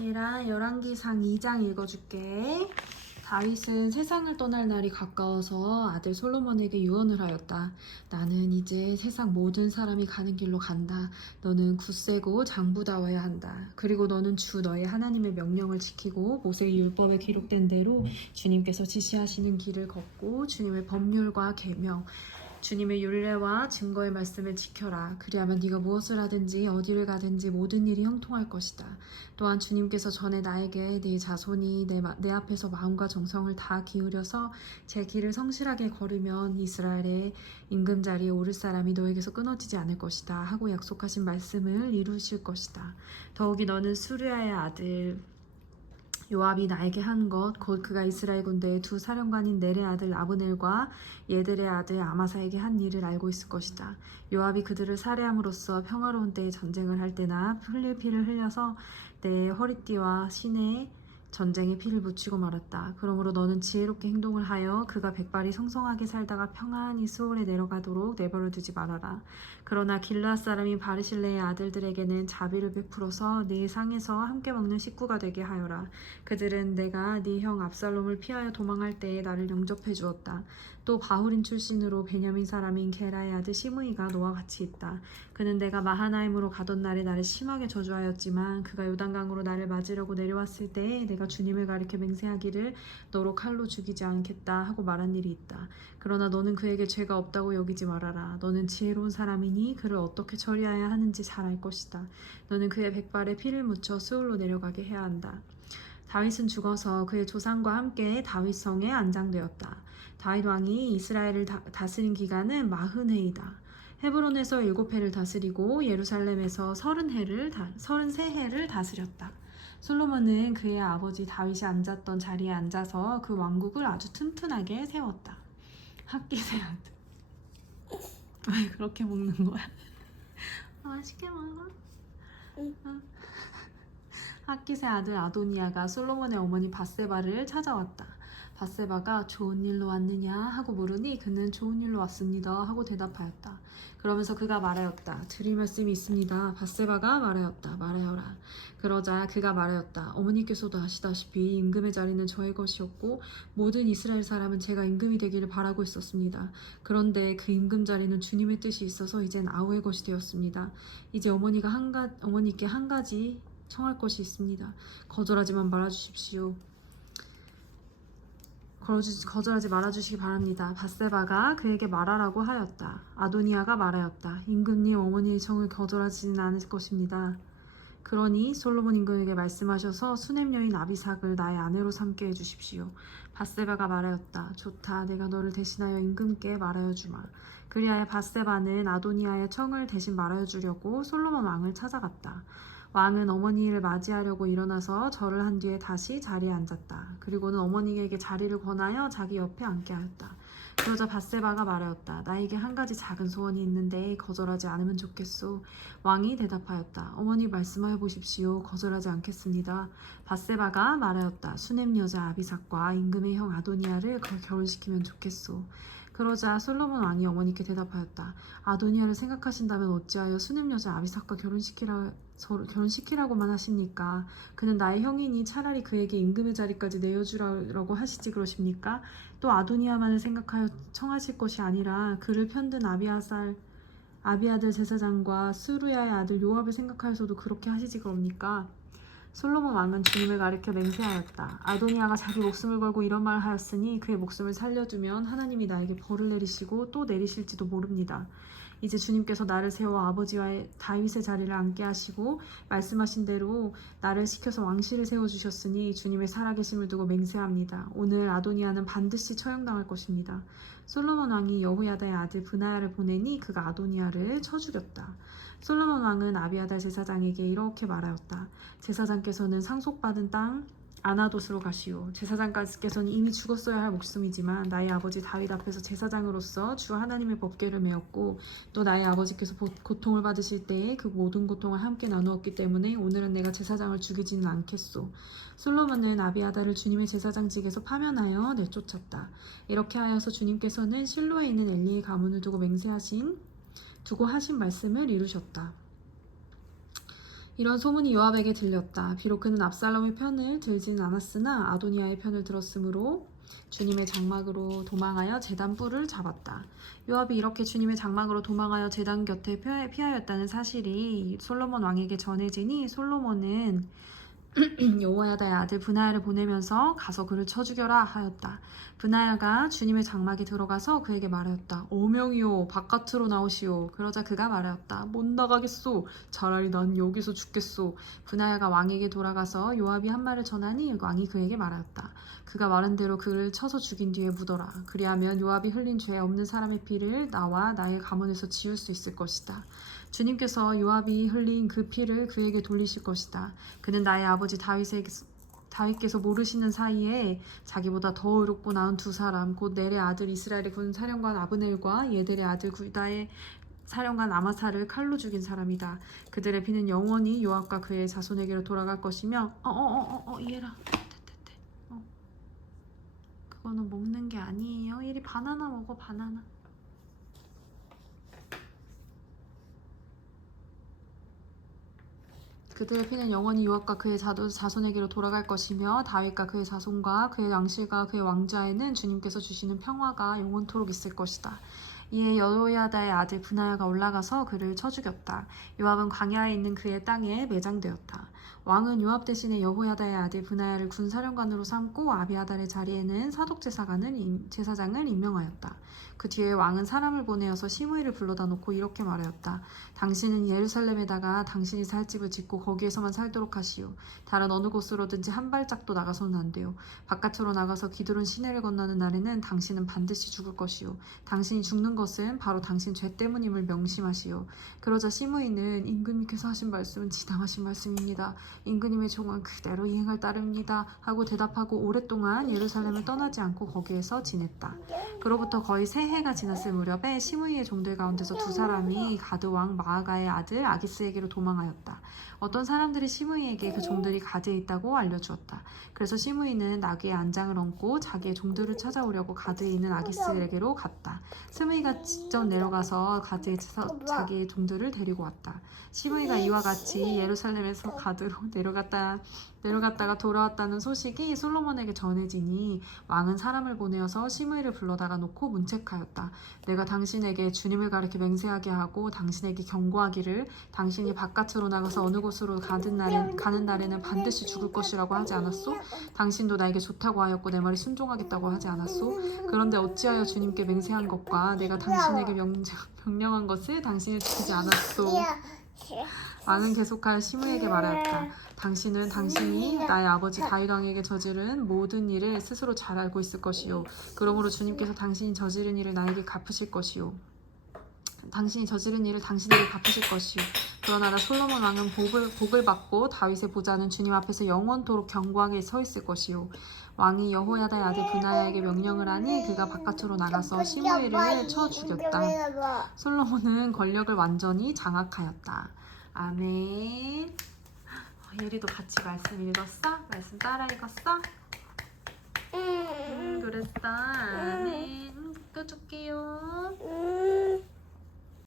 얘랑 열왕기상 2장 읽어줄게. 다윗은 세상을 떠날 날이 가까워서 아들 솔로몬에게 유언을 하였다. 나는 이제 세상 모든 사람이 가는 길로 간다. 너는 굳세고 장부다워야 한다. 그리고 너는 주 너의 하나님의 명령을 지키고 모세의 율법에 기록된 대로 주님께서 지시하시는 길을 걷고 주님의 법률과 계명 주님의 율례와 증거의 말씀을 지켜라. 그리하면 네가 무엇을 하든지 어디를 가든지 모든 일이 형통할 것이다. 또한 주님께서 전에 나에게 네 자손이 내 앞에서 마음과 정성을 다 기울여서 제 길을 성실하게 걸으면 이스라엘의 임금자리에 오를 사람이 너에게서 끊어지지 않을 것이다 하고 약속하신 말씀을 이루실 것이다. 더욱이 너는 수르야의 아들 요압이 나에게 한 것 곧 그가 이스라엘 군대의 두 사령관인 넬의 아들 아브넬과 예들의 아들 아마사에게 한 일을 알고 있을 것이다. 요압이 그들을 살해함으로써 평화로운 때에 전쟁을 할 때나 흘릴 피를 흘려서 내 허리띠와 신에 전쟁의 피를 묻히고 말았다. 그러므로 너는 지혜롭게 행동을 하여 그가 백발이 성성하게 살다가 평안히 수월에 내려가도록 내버려 두지 말아라. 그러나 길르앗 사람인 바르실레의 아들들에게는 자비를 베풀어서 네 상에서 함께 먹는 식구가 되게 하여라. 그들은 내가 네 형 압살롬을 피하여 도망할 때에 나를 영접해 주었다. 또 바후린 출신으로 베냐민 사람인 게라의 아들 시므이가 너와 같이 있다. 그는 내가 마하나임으로 가던 날에 나를 심하게 저주하였지만 그가 요단강으로 나를 맞으려고 내려왔을 때에 내가 주님을 가리켜 맹세하기를 너로 칼로 죽이지 않겠다 하고 말한 일이 있다. 그러나 너는 그에게 죄가 없다고 여기지 말아라. 너는 지혜로운 사람이니 그를 어떻게 처리해야 하는지 잘 알 것이다. 너는 그의 백발에 피를 묻혀 수울로 내려가게 해야 한다. 다윗은 죽어서 그의 조상과 함께 다윗성에 안장되었다. 다윗 왕이 이스라엘을 다스린 기간은 40해이다. 헤브론에서 7해를 다스리고 예루살렘에서 33해를 다스렸다. 솔로몬은 그의 아버지 다윗이 앉았던 자리에 앉아서 그 왕국을 아주 튼튼하게 세웠다. 학기세 아들. 왜 그렇게 먹는 거야? 맛있게 먹어. 학기세 아들 아도니아가 솔로몬의 어머니 밧세바를 찾아왔다. 밧세바가 좋은 일로 왔느냐 하고 물으니 그는 좋은 일로 왔습니다 하고 대답하였다. 그러면서 그가 말하였다. 드릴 말씀이 있습니다. 밧세바가 말하였다. 말하여라. 그러자 그가 말하였다. 어머니께서도 아시다시피 임금의 자리는 저의 것이었고 모든 이스라엘 사람은 제가 임금이 되기를 바라고 있었습니다. 그런데 그 임금 자리는 주님의 뜻이 있어서 이젠 아우의 것이 되었습니다. 이제 어머니께 한 가지 청할 것이 있습니다. 거절하지만 말아주십시오. 거절하지 말아주시기 바랍니다. 밧세바가 그에게 말하라고 하였다. 아도니아가 말하였다. 임금님 어머니의 청을 거절하지는 않을 것입니다. 그러니 솔로몬 임금에게 말씀하셔서 수냄 여인 아비삭을 나의 아내로 삼게 해주십시오. 밧세바가 말하였다. 좋다. 내가 너를 대신하여 임금께 말하여 주마. 그리하여 밧세바는 아도니아의 청을 대신 말하여 주려고 솔로몬 왕을 찾아갔다. 왕은 어머니를 맞이하려고 일어나서 절을 한 뒤에 다시 자리에 앉았다. 그리고는 어머니에게 자리를 권하여 자기 옆에 앉게 하였다. 그러자 밧세바가 말하였다. 나에게 한 가지 작은 소원이 있는데 거절하지 않으면 좋겠소. 왕이 대답하였다. 어머니 말씀하여 보십시오. 거절하지 않겠습니다. 밧세바가 말하였다. 수냄 여자 아비삭과 임금의 형 아도니아를 결혼시키면 좋겠소. 그러자 솔로몬 왕이 어머니께 대답하였다. 아도니아를 생각하신다면 어찌하여 수냄 여자 아비삭과 결혼시키라고만 하십니까? 그는 나의 형이니 차라리 그에게 임금의 자리까지 내어주라고 하시지 그러십니까? 또 아도니아만을 생각하여 청하실 것이 아니라 그를 편든 아비아들 제사장과 스루야의 아들 요압을 생각하여서도 그렇게 하시지 그럽니까? 솔로몬 왕은 주님을 가리켜 맹세하였다. 아도니아가 자기 목숨을 걸고 이런 말을 하였으니 그의 목숨을 살려두면 하나님이 나에게 벌을 내리시고 또 내리실지도 모릅니다. 이제 주님께서 나를 세워 아버지와 다윗의 자리를 앉게 하시고 말씀하신 대로 나를 시켜서 왕실을 세워주셨으니 주님의 살아계심을 두고 맹세합니다. 오늘 아도니아는 반드시 처형당할 것입니다. 솔로몬 왕이 여호야다의 아들 브나야를 보내니 그가 아도니아를 쳐 죽였다. 솔로몬 왕은 아비아달 제사장에게 이렇게 말하였다. 제사장께서는 상속받은 땅 아나돗으로 가시오. 제사장께서는 이미 죽었어야 할 목숨이지만 나의 아버지 다윗 앞에서 제사장으로서 주 하나님의 법궤를 메었고 또 나의 아버지께서 고통을 받으실 때에 그 모든 고통을 함께 나누었기 때문에 오늘은 내가 제사장을 죽이지는 않겠소. 솔로몬은 아비아달을 주님의 제사장직에서 파면하여 내쫓았다. 이렇게 하여서 주님께서는 실로에 있는 엘리의 가문을 두고 하신 말씀을 이루셨다. 이런 소문이 요압에게 들렸다. 비록 그는 압살롬의 편을 들지는 않았으나 아도니아의 편을 들었으므로 주님의 장막으로 도망하여 제단 뿔을 잡았다. 요압이 이렇게 주님의 장막으로 도망하여 제단 곁에 피하였다는 사실이 솔로몬 왕에게 전해지니 솔로몬은 여호야다의 아들 브나야를 보내면서 가서 그를 쳐 죽여라 하였다. 브나야가 주님의 장막에 들어가서 그에게 말하였다. 어명이요 바깥으로 나오시오. 그러자 그가 말하였다. 못 나가겠소. 차라리 난 여기서 죽겠소. 브나야가 왕에게 돌아가서 요압이 한 말을 전하니 왕이 그에게 말하였다. 그가 말한 대로 그를 쳐서 죽인 뒤에 묻어라. 그리하면 요압이 흘린 죄 없는 사람의 피를 나와 나의 가문에서 지울 수 있을 것이다. 주님께서 요압이 흘린 그 피를 그에게 돌리실 것이다. 그는 나의 아버지 다윗께서 모르시는 사이에 자기보다 더 의롭고 나은 두 사람, 곧 넬의 아들 이스라엘의 군 사령관 아브넬과 예델의 아들 구다의 사령관 아마사를 칼로 죽인 사람이다. 그들의 피는 영원히 요압과 그의 자손에게로 돌아갈 것이며 이해라. 그거는 먹는 게 아니에요. 이리 바나나 먹어. 바나나. 그들의 피는 영원히 요압과 그의 자손에게로 돌아갈 것이며 다윗과 그의 자손과 그의 왕실과 그의 왕좌에는 주님께서 주시는 평화가 영원토록 있을 것이다. 이에 여호야다의 아들 브나야가 올라가서 그를 쳐 죽였다. 요압은 광야에 있는 그의 땅에 매장되었다. 왕은 요압 대신에 여호야다의 아들 브나야를 군사령관으로 삼고 아비아달의 자리에는 사독제사장을 임명하였다. 그 뒤에 왕은 사람을 보내어서 시므이를 불러다 놓고 이렇게 말하였다. 당신은 예루살렘에다가 당신이 살 집을 짓고 거기에서만 살도록 하시오. 다른 어느 곳으로든지 한 발짝도 나가서는 안 돼요. 바깥으로 나가서 기드론 시내를 건너는 날에는 당신은 반드시 죽을 것이오. 당신이 죽는 것은 바로 당신 죄 때문임을 명심하시오. 그러자 시므이는 임금님께서 하신 말씀은 지당하신 말씀입니다. 임금님의 종은 그대로 이행할 따름입니다. 하고 대답하고 오랫동안 예루살렘을 떠나지 않고 거기에서 지냈다. 그로부터 거의 세 해가 지났을 무렵에 시므이의 종들 가운데서 두 사람이 가드 왕 마아가의 아들 아기스에게로 도망하였다. 어떤 사람들이 시므이에게 그 종들이 가드에 있다고 알려주었다. 그래서 시므이는 나귀의 안장을 얹고 자기의 종들을 찾아오려고 가드에 있는 아기스에게로 갔다. 시므이가 직접 내려가서 가드에서 자기의 종들을 데리고 왔다. 시므이가 이와 같이 예루살렘에서 가드로 내려갔다가 돌아왔다는 소식이 솔로몬에게 전해지니 왕은 사람을 보내어서 시므이를 불러다가 놓고 문책하였다. 내가 당신에게 주님을 가리켜 맹세하게 하고 당신에게 경고하기를 당신이 바깥으로 나가서 어느 곳으로 가는 날에는 반드시 죽을 것이라고 하지 않았소? 당신도 나에게 좋다고 하였고 내 말에 순종하겠다고 하지 않았소? 그런데 어찌하여 주님께 맹세한 것과 내가 당신에게 명령한 것을 당신이 지키지 않았소? 왕은 계속하여 시므이에게 말하였다. 당신은 당신이 나의 아버지 다윗 왕에게 저지른 모든 일을 스스로 잘 알고 있을 것이요. 그러므로 주님께서 당신이 저지른 일을 나에게 갚으실 것이요. 당신이 저지른 일을 당신에게 갚으실 것이요. 그러나 솔로몬 왕은 복을 받고 다윗의 보좌는 주님 앞에서 영원토록 견고하게 서 있을 것이요. 왕이 여호야다의 아들 브나야에게 명령을 하니 그가 바깥으로 나가서 시므이를 쳐 죽였다. 솔로몬은 권력을 완전히 장악하였다. 아멘. 예리도 같이 말씀 읽었어? 말씀 따라 읽었어? 그랬다. 아멘. 끄줄게요.